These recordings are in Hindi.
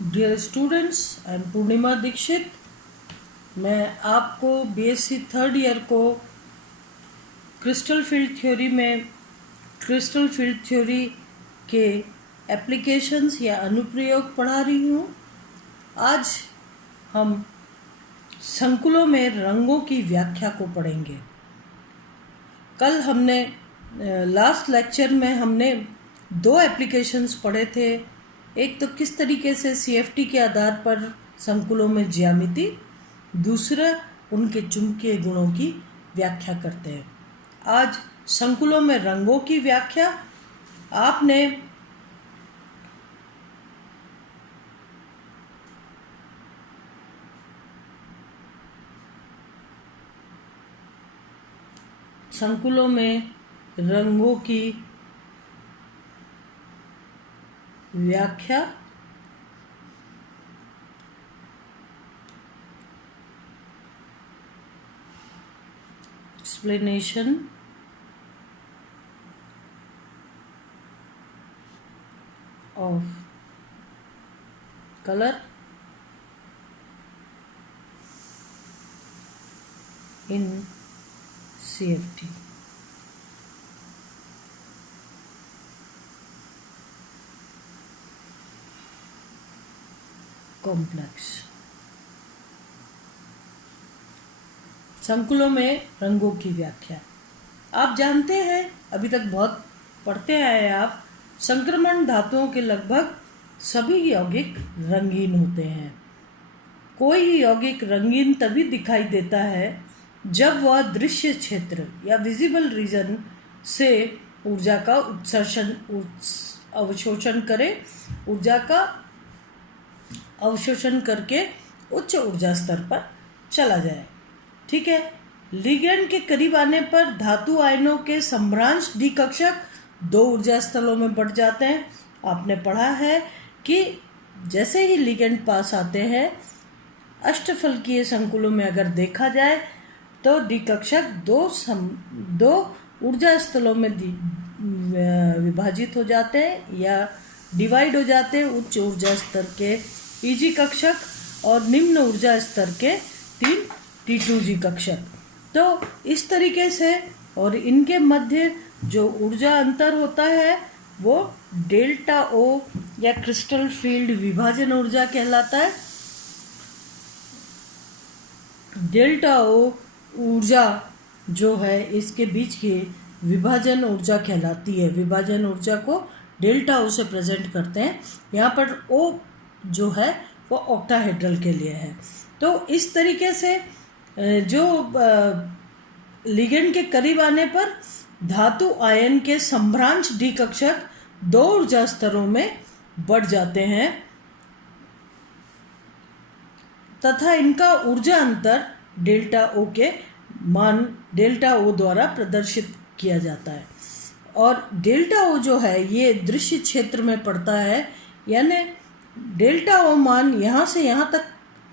डियर स्टूडेंट्स, आई एम पूर्णिमा दीक्षित। मैं आपको बीएससी थर्ड ईयर को क्रिस्टल फील्ड थ्योरी के एप्लीकेशंस या अनुप्रयोग पढ़ा रही हूँ। आज हम संकुलों में रंगों की व्याख्या को पढ़ेंगे। कल हमने लास्ट लेक्चर में हमने दो एप्लीकेशंस पढ़े थे। एक तो किस तरीके से सीएफटी के आधार पर संकुलों में ज्यामिति, दूसरा उनके चुंबकीय गुणों की व्याख्या करते हैं। आज संकुलों में रंगों की व्याख्या। आपने संकुलों में रंगों की व्याख्या explanation of colour in CFT। Complex. संकुलों में रंगों की व्याख्या। आप जानते हैं, अभी तक बहुत पढ़ते आए हैं आप, संक्रमण धातुओं के लगभग सभी यौगिक रंगीन होते हैं। कोई यौगिक रंगीन तभी दिखाई देता है जब वह दृश्य क्षेत्र या विजिबल रीजन से ऊर्जा का अवशोषण करे, ऊर्जा का अवशोषण करके उच्च ऊर्जा स्तर पर चला जाए। ठीक है। लिगैंड के करीब आने पर धातु आयनों के सम्भ्रांश डी कक्षक 2 ऊर्जा स्तरों में बढ़ जाते हैं। आपने पढ़ा है कि जैसे ही लिगैंड पास आते हैं, अष्टफलकीय संकुलों में अगर देखा जाए तो डी कक्षक दो ऊर्जा स्तरों में विभाजित हो जाते हैं या डिवाइड हो जाते हैं। उच्च ऊर्जा स्तर के ईजी कक्षक और निम्न ऊर्जा स्तर के 3 T2G कक्षक। तो इस तरीके से, और इनके मध्य जो ऊर्जा अंतर होता है वो डेल्टा O या क्रिस्टल फील्ड विभाजन ऊर्जा कहलाता है। डेल्टा O ऊर्जा जो है इसके बीच की विभाजन ऊर्जा कहलाती है। विभाजन ऊर्जा को डेल्टा O से प्रेजेंट करते हैं। यहाँ पर O जो है वो ऑक्टाहेड्रल के लिए है। तो इस तरीके से जो लिगैंड के करीब आने पर धातु आयन के सम्भ्रांश डी कक्षक 2 ऊर्जा स्तरों में बढ़ जाते हैं तथा इनका ऊर्जा अंतर डेल्टा O के मान डेल्टा O द्वारा प्रदर्शित किया जाता है। और डेल्टा O जो है ये दृश्य क्षेत्र में पड़ता है, यानी डेल्टा O मान यहाँ से यहाँ तक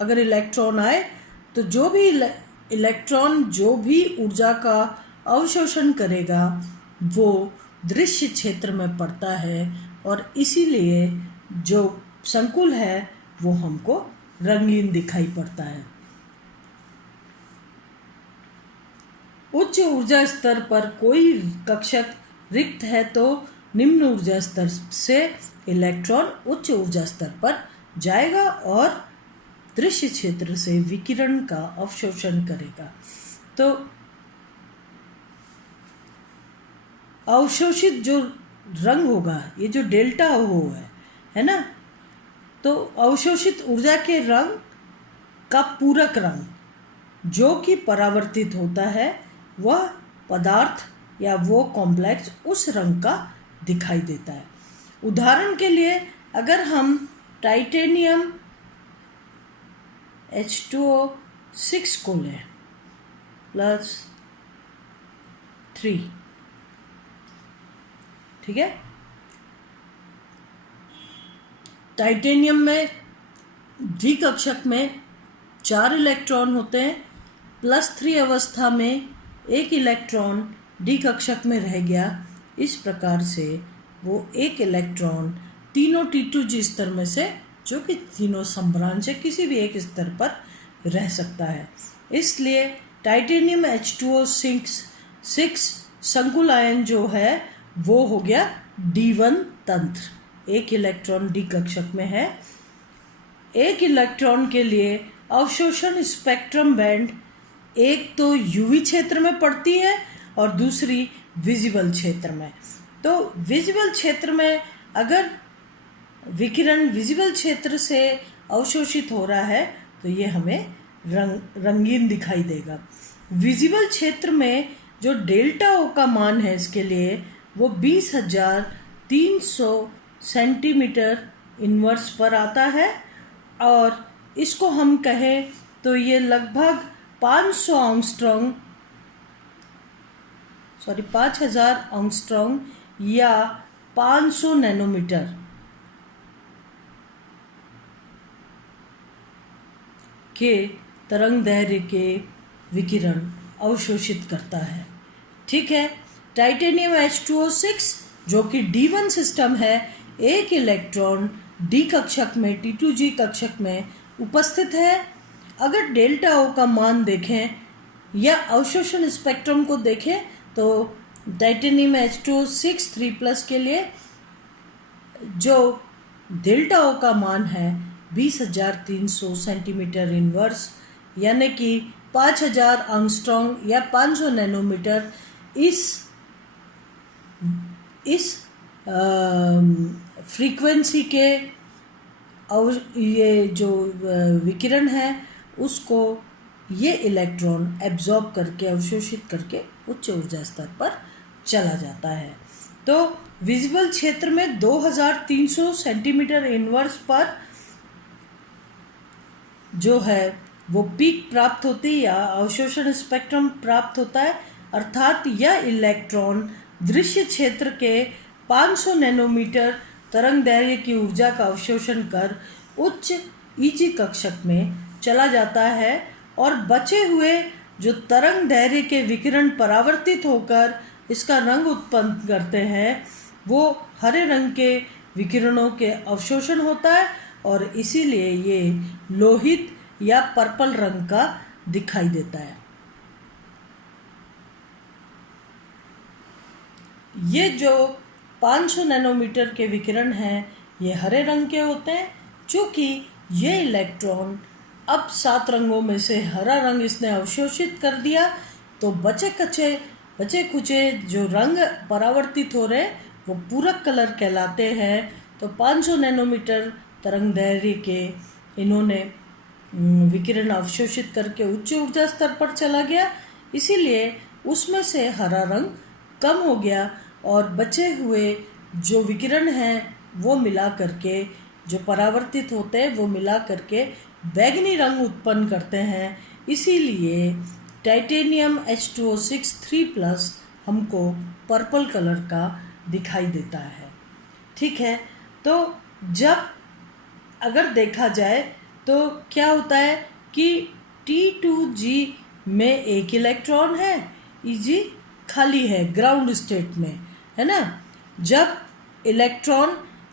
अगर इलेक्ट्रॉन आए तो जो भी इलेक्ट्रॉन जो भी ऊर्जा का अवशोषण करेगा वो दृश्य क्षेत्र में पड़ता है, और इसीलिए जो संकुल है वो हमको रंगीन दिखाई पड़ता है। उच्च ऊर्जा स्तर पर कोई कक्षक रिक्त है तो निम्न ऊर्जा स्तर से इलेक्ट्रॉन उच्च ऊर्जा स्तर पर जाएगा और दृश्य क्षेत्र से विकिरण का अवशोषण करेगा। तो अवशोषित जो रंग होगा, ये जो डेल्टा O है ना, तो अवशोषित ऊर्जा के रंग का पूरक रंग जो कि परावर्तित होता है वह पदार्थ या वो कॉम्प्लेक्स उस रंग का दिखाई देता है। उदाहरण के लिए अगर हम टाइटेनियम H2O6 को लें +3, ठीक है। टाइटेनियम में डी कक्षक में 4 इलेक्ट्रॉन होते हैं। +3 अवस्था में 1 इलेक्ट्रॉन डी कक्षक में रह गया। इस प्रकार से वो 1 इलेक्ट्रॉन तीनों T2G स्तर में से जो कि तीनों सम्भ्रांश है, किसी भी एक स्तर पर रह सकता है। इसलिए टाइटेनियम H2O6 संकुल आयन जो है वो हो गया D1 तंत्र, एक इलेक्ट्रॉन डी कक्षक में है। एक इलेक्ट्रॉन के लिए अवशोषण स्पेक्ट्रम बैंड एक तो यूवी क्षेत्र में पड़ती है और दूसरी विजिबल क्षेत्र में। तो विजिबल क्षेत्र में अगर विकिरण विजिबल क्षेत्र से अवशोषित हो रहा है तो ये हमें रंगीन दिखाई देगा। विजिबल क्षेत्र में जो डेल्टा ओ का मान है इसके लिए वो 20,300 सेंटीमीटर इनवर्स पर आता है और इसको हम कहें तो ये लगभग 5,000 एंगस्ट्रॉम या 500 नैनोमीटर के तरंग दैर्घ्य के विकिरण अवशोषित करता है। ठीक है, टाइटेनियम H2O6 जो कि D1 सिस्टम है, एक इलेक्ट्रॉन D कक्षक में T2G कक्षक में उपस्थित है। अगर डेल्टा O का मान देखें या अवशोषण स्पेक्ट्रम को देखें तो टाइटेनियम H2O6 3+ के लिए जो डेल्टा O का मान है 20,300 सेंटीमीटर इनवर्स यानी कि 5,000 एंगस्ट्रॉम या 500 नैनोमीटर इस फ्रीक्वेंसी के ये जो विकिरण है उसको ये इलेक्ट्रॉन एब्जॉर्ब करके अवशोषित करके उच्च ऊर्जा स्तर पर चला जाता है। तो विजिबल क्षेत्र में 2,300 सेंटीमीटर इनवर्स पर जो है वो पीक प्राप्त होती है या अवशोषण स्पेक्ट्रम प्राप्त होता है, अर्थात यह इलेक्ट्रॉन दृश्य क्षेत्र के 500 नैनोमीटर तरंग दैर्घ्य की ऊर्जा का अवशोषण कर उच्च ईजी कक्षक में चला जाता है और बचे हुए जो तरंग दैर्घ्य के विकिरण परावर्तित होकर इसका रंग उत्पन्न करते हैं वो हरे रंग के विकिरणों के अवशोषण होता है और इसीलिए ये लोहित या पर्पल रंग का दिखाई देता है। ये जो 500 नैनोमीटर के विकिरण हैं ये हरे रंग के होते हैं। चूँकि ये इलेक्ट्रॉन अब 7 रंगों में से हरा रंग इसने अवशोषित कर दिया तो बचे खुचे जो रंग परावर्तित हो रहे वो पूरक कलर कहलाते हैं। तो 500 नैनोमीटर तरंग दैर्घ्य के इन्होंने विकिरण अवशोषित करके उच्च ऊर्जा स्तर पर चला गया, इसीलिए उसमें से हरा रंग कम हो गया और बचे हुए जो विकिरण हैं वो मिला करके जो परावर्तित होते हैं वो मिला करके बैंगनी रंग उत्पन्न करते हैं। इसीलिए टाइटेनियम H2O6 3+ हमको पर्पल कलर का दिखाई देता है। ठीक है, तो जब अगर देखा जाए तो क्या होता है कि T2G में एक इलेक्ट्रॉन है, Eg खाली है ग्राउंड स्टेट में, है ना। जब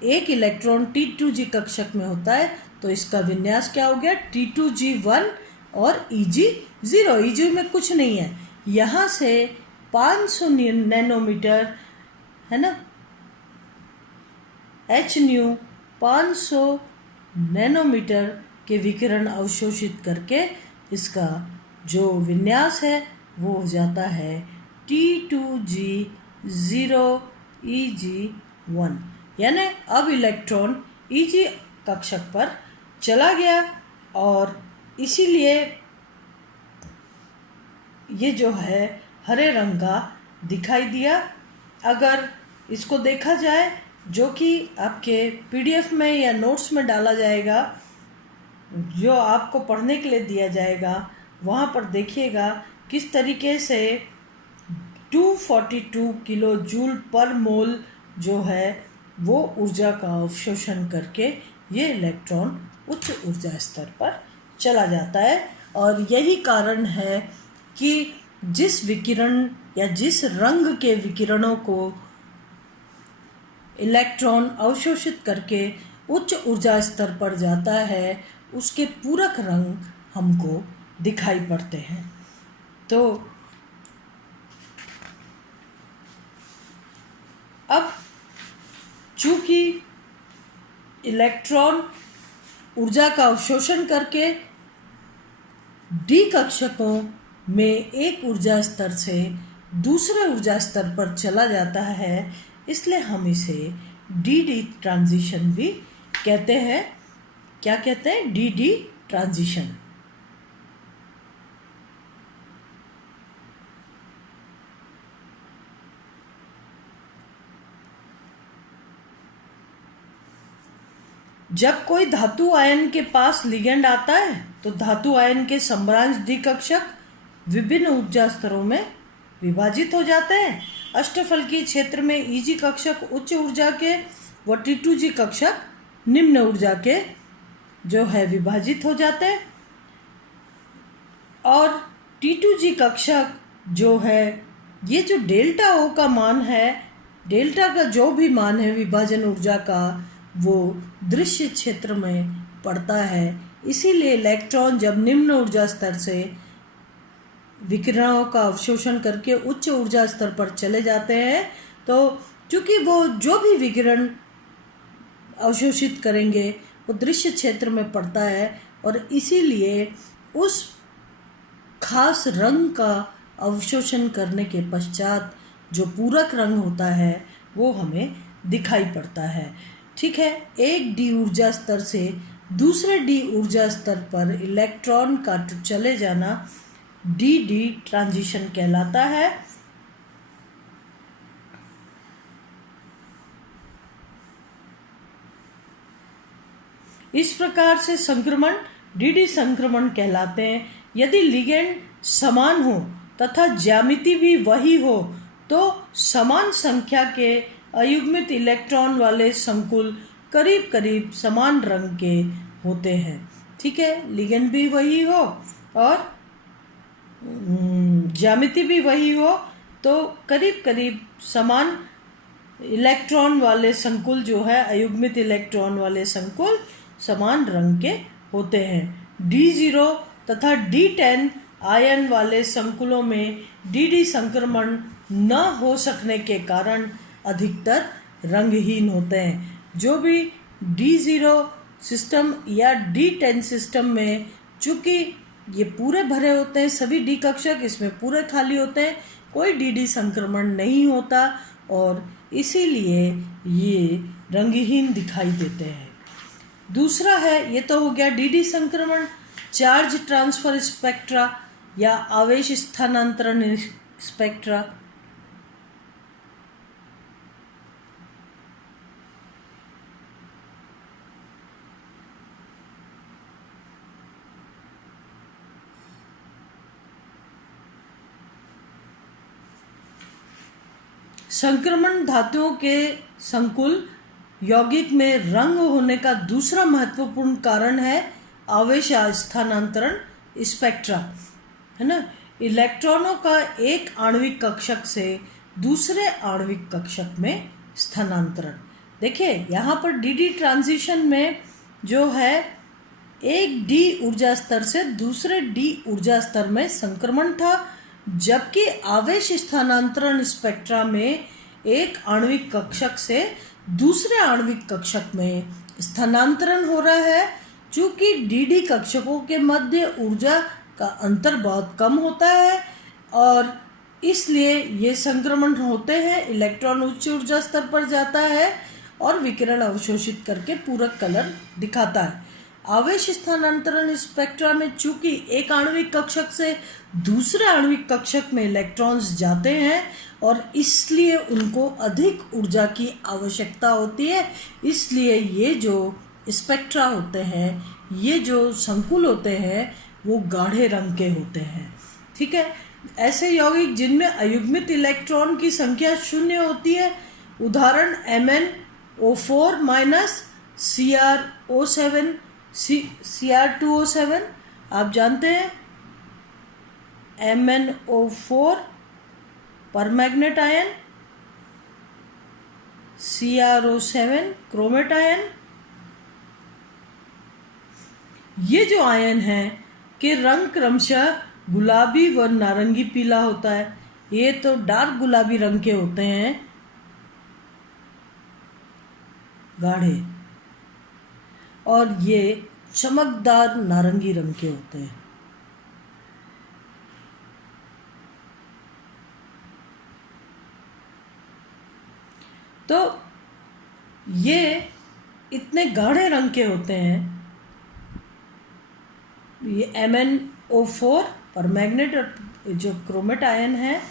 एक इलेक्ट्रॉन T2G कक्षक में होता है तो इसका विन्यास क्या हो गया, T2G1 और Eg0। Eg में कुछ नहीं है, यहाँ से 500 नैनोमीटर है ना, hν 500 नैनोमीटर के विकिरण अवशोषित करके इसका जो विन्यास है वो हो जाता है T2G0 Eg1, यानी अब इलेक्ट्रॉन Eg कक्षक पर चला गया और इसीलिए ये जो है हरे रंग का दिखाई दिया। अगर इसको देखा जाए जो कि आपके PDF में या नोट्स में डाला जाएगा, जो आपको पढ़ने के लिए दिया जाएगा, वहाँ पर देखिएगा किस तरीके से 242 किलो जूल पर मोल जो है वो ऊर्जा का अवशोषण करके ये इलेक्ट्रॉन उच्च ऊर्जा स्तर पर चला जाता है। और यही कारण है कि जिस विकिरण या जिस रंग के विकिरणों को इलेक्ट्रॉन अवशोषित करके उच्च ऊर्जा स्तर पर जाता है उसके पूरक रंग हमको दिखाई पड़ते हैं। तो अब चूंकि इलेक्ट्रॉन ऊर्जा का अवशोषण करके डी कक्षकों में एक ऊर्जा स्तर से दूसरे ऊर्जा स्तर पर चला जाता है, इसलिए हम इसे डी डी ट्रांजिशन भी कहते हैं। क्या कहते हैं? D D transition. जब कोई धातु आयन के पास लिगेंड आता है तो धातु आयन के समरांश डी कक्षक विभिन्न ऊर्जा स्तरों में विभाजित हो जाते हैं। अष्टफलकीय क्षेत्र में ईजी कक्षक उच्च ऊर्जा के व T2G कक्षक निम्न ऊर्जा के जो है विभाजित हो जाते हैं, और T2G कक्षक जो है ये जो डेल्टा O का मान है, डेल्टा का जो भी मान है विभाजन ऊर्जा का, वो दृश्य क्षेत्र में पड़ता है। इसीलिए इलेक्ट्रॉन जब निम्न ऊर्जा स्तर से विकिरणों का अवशोषण करके उच्च ऊर्जा स्तर पर चले जाते हैं, तो चूंकि वो जो भी विकिरण अवशोषित करेंगे वो दृश्य क्षेत्र में पड़ता है, और इसीलिए उस खास रंग का अवशोषण करने के पश्चात जो पूरक रंग होता है वो हमें दिखाई पड़ता है। ठीक है, एक डी ऊर्जा स्तर से दूसरे डी ऊर्जा स्तर पर इलेक्ट्रॉन का चले जाना डी डी ट्रांजिशन कहलाता है। इस प्रकार से संक्रमण डी डी संक्रमण कहलाते हैं। यदि लिगेंड समान हो तथा ज्यामिति भी वही हो तो समान संख्या के अयुग्मित इलेक्ट्रॉन वाले संकुल करीब करीब समान रंग के होते हैं। ठीक है, लिगेंड भी वही हो और ज्यामिति भी वही हो तो करीब करीब समान इलेक्ट्रॉन वाले संकुल जो है, अयुग्मित इलेक्ट्रॉन वाले संकुल समान रंग के होते हैं। D0 तथा D10 आयन वाले संकुलों में डी संक्रमण न हो सकने के कारण अधिकतर रंगहीन होते हैं। जो भी D0 सिस्टम या D10 सिस्टम में चूंकि ये पूरे भरे होते हैं, सभी डी कक्षक इसमें पूरे खाली होते हैं, कोई डी संक्रमण नहीं होता और इसीलिए ये रंगहीन दिखाई देते हैं। दूसरा है, ये तो हो गया डी संक्रमण, चार्ज ट्रांसफर स्पेक्ट्रा या आवेश स्थानांतरण स्पेक्ट्रा। संक्रमण धातुओं के संकुल यौगिक में रंग होने का दूसरा महत्वपूर्ण कारण है आवेश स्थानांतरण स्पेक्ट्रा, है ना। इलेक्ट्रॉनों का एक आणविक कक्षक से दूसरे आणविक कक्षक में स्थानांतरण। देखिए यहाँ पर डी ट्रांजिशन में जो है एक डी ऊर्जा स्तर से दूसरे डी ऊर्जा स्तर में संक्रमण था, जबकि आवेश स्थानांतरण स्पेक्ट्रा में एक आणविक कक्षक से दूसरे आणविक कक्षक में स्थानांतरण हो रहा है। चूंकि डी कक्षकों के मध्य ऊर्जा का अंतर बहुत कम होता है और इसलिए ये संक्रमण होते हैं। इलेक्ट्रॉन उच्च ऊर्जा स्तर पर जाता है और विकिरण अवशोषित करके पूरक कलर दिखाता है। आवेश स्थानांतरण स्पेक्ट्रा में चूंकि एक आणविक कक्षक से दूसरे आणविक कक्षक में इलेक्ट्रॉन्स जाते हैं और इसलिए उनको अधिक ऊर्जा की आवश्यकता होती है, इसलिए ये जो स्पेक्ट्रा होते हैं, ये जो संकुल होते हैं, वो गाढ़े रंग के होते हैं। ठीक है, ऐसे यौगिक जिनमें अयुग्मित इलेक्ट्रॉन की संख्या 0 होती है, उदाहरण MnO4 माइनस CrO7 Cr2O7, आप जानते हैं MnO4 परमैग्नेट ion, CrO7 chromate ion ये जो आयन है कि रंग क्रमशः गुलाबी व नारंगी पीला होता है। ये तो डार्क गुलाबी रंग के होते हैं, गाढ़े, और ये चमकदार नारंगी रंग के होते हैं। तो ये इतने गाढ़े रंग के होते हैं। ये MnO4 पर मैग्नेट और जो क्रोमेट आयन है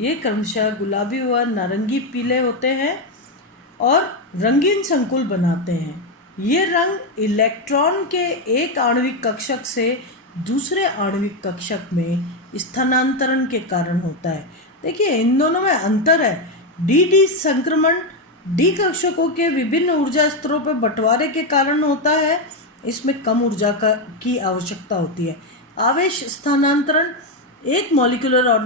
ये क्रमशः गुलाबी व नारंगी पीले होते हैं और रंगीन संकुल बनाते हैं। ये रंग इलेक्ट्रॉन के एक आणविक कक्षक से दूसरे आणविक कक्षक में स्थानांतरण के कारण होता है। देखिए इन दोनों में अंतर है। डी संक्रमण डी कक्षकों के विभिन्न ऊर्जा स्तरों पर बंटवारे के कारण होता है। इसमें कम ऊर्जा की आवश्यकता होती है। आवेश स्थानांतरण एक मॉलिक्यूलर और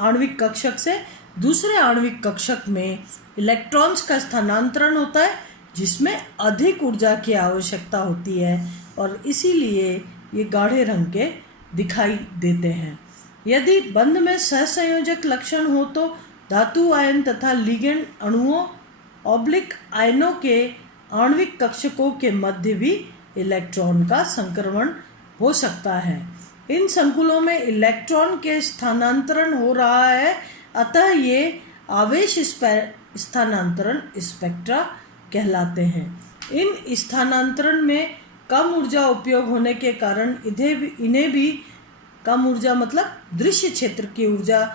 आणविक कक्षक से दूसरे आणविक कक्षक में इलेक्ट्रॉन्स का स्थानांतरण होता है, जिसमें अधिक ऊर्जा की आवश्यकता होती है और इसीलिए ये गाढ़े रंग के दिखाई देते हैं। यदि बंध में सहसंयोजक लक्षण हो तो धातु आयन तथा लिगेंड अणुओं ऑब्लिक आयनों के आणविक कक्षकों के मध्य भी इलेक्ट्रॉन का संक्रमण हो सकता है। इन संकुलों में इलेक्ट्रॉन के स्थानांतरण हो रहा है, अतः ये आवेश स्थानांतरण स्पेक्ट्रा कहलाते हैं। इन स्थानांतरण में कम ऊर्जा उपयोग होने के कारण इन्हें भी कम ऊर्जा मतलब दृश्य क्षेत्र की ऊर्जा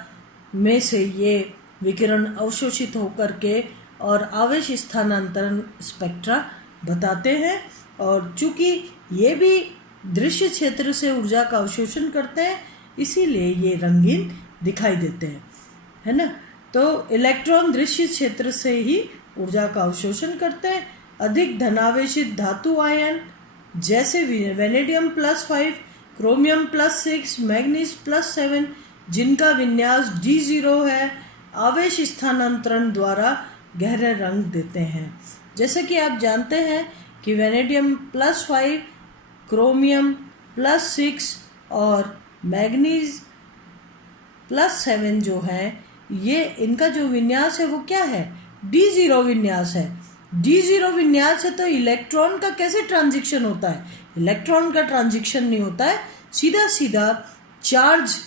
में से ये विकिरण अवशोषित होकर के और आवेश स्थानांतरण स्पेक्ट्रा बताते हैं। और चूंकि ये भी दृश्य क्षेत्र से ऊर्जा का अवशोषण करते हैं, इसीलिए ये रंगीन दिखाई देते हैं, है ना। तो इलेक्ट्रॉन दृश्य क्षेत्र से ही ऊर्जा का अवशोषण करते हैं। अधिक धनावेशित धातु आयन जैसे वेनेडियम +5, क्रोमियम +6, मैग्नीज +7, जिनका विन्यास D0 है, आवेश स्थानांतरण द्वारा गहरे रंग देते हैं। जैसे कि आप जानते हैं कि वेनेडियम +5, क्रोमियम +6 और मैग्नीज +7 जो है, ये इनका जो विन्यास है वो क्या है? D0 विन्यास है। D0 विन्यास है तो इलेक्ट्रॉन का कैसे ट्रांजिशन होता है? इलेक्ट्रॉन का ट्रांजिशन नहीं होता है, सीधा सीधा चार्ज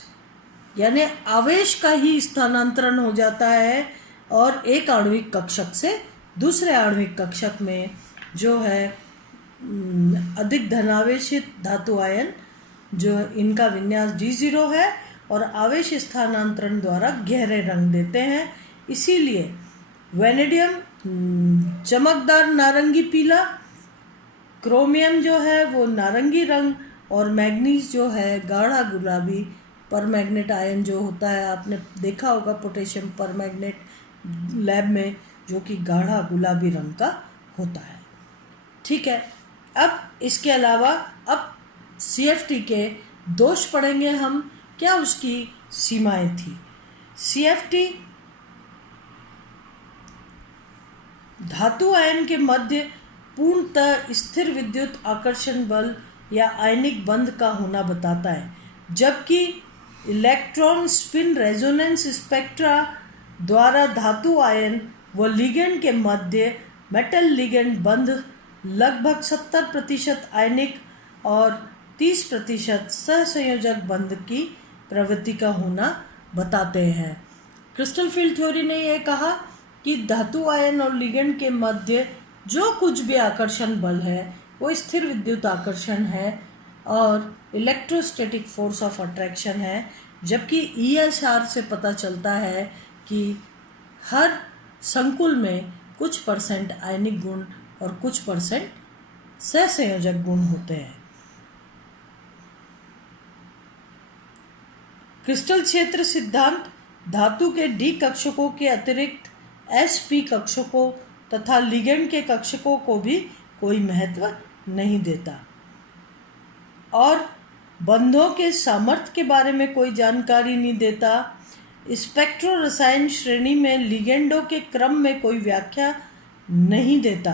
यानी आवेश का ही स्थानांतरण हो जाता है और एक आणविक कक्षक से दूसरे आणविक कक्षक में जो है अधिक धनावेशित धातु आयन जो इनका विन्यास D0 है और आवेश स्थानांतरण द्वारा गहरे रंग देते हैं। इसीलिए वेनेडियम चमकदार नारंगी पीला, क्रोमियम जो है वो नारंगी रंग और मैग्नीज जो है गाढ़ा गुलाबी परमैग्नेट आयन जो होता है, आपने देखा होगा पोटेशियम परमैग्नेट लैब में, जो कि गाढ़ा गुलाबी रंग का होता है। ठीक है, अब इसके अलावा अब CFT के दोष पढ़ेंगे हम, क्या उसकी सीमाएं थी। CFT धातु आयन के मध्य पूर्णतः स्थिर विद्युत आकर्षण बल या आयनिक बंध का होना बताता है, जबकि इलेक्ट्रॉन स्पिन रेजोनेंस स्पेक्ट्रा द्वारा धातु आयन व लिगेंड के मध्य मेटल लिगेंड बंध लगभग 70% आयनिक और 30% सहसंयोजक बंध की प्रवृत्ति का होना बताते हैं। क्रिस्टल फील्ड थ्योरी ने यह कहा कि धातु आयन और लिगेंड के मध्य जो कुछ भी आकर्षण बल है वो स्थिर विद्युत आकर्षण है और इलेक्ट्रोस्टैटिक फोर्स ऑफ अट्रैक्शन है, जबकि ESR से पता चलता है कि हर संकुल में कुछ % आयनिक गुण और कुछ % सहसंयोजक गुण होते हैं। क्रिस्टल क्षेत्र सिद्धांत धातु के D कक्षकों के अतिरिक्त sp कक्षकों तथा लिगेंड के कक्षकों को भी कोई महत्व नहीं देता और बंधों के सामर्थ्य के बारे में कोई जानकारी नहीं देता। स्पेक्ट्रो रसायन श्रेणी में लिगेंडों के क्रम में कोई व्याख्या नहीं देता।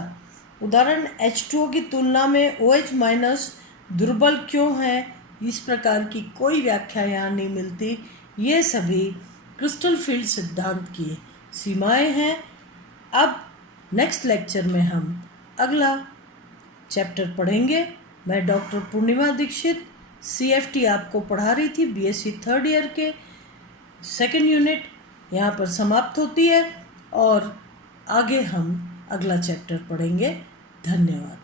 उदाहरण H2O की तुलना में OH- दुर्बल क्यों है, इस प्रकार की कोई व्याख्या यहाँ नहीं मिलती। ये सभी क्रिस्टल फील्ड सिद्धांत की सीमाएं हैं। अब नेक्स्ट लेक्चर में हम अगला चैप्टर पढ़ेंगे। मैं डॉक्टर पूर्णिमा दीक्षित, CFT आपको पढ़ा रही थी। BSc थर्ड ईयर के सेकेंड यूनिट यहाँ पर समाप्त होती है और आगे हम अगला चैप्टर पढ़ेंगे। धन्यवाद।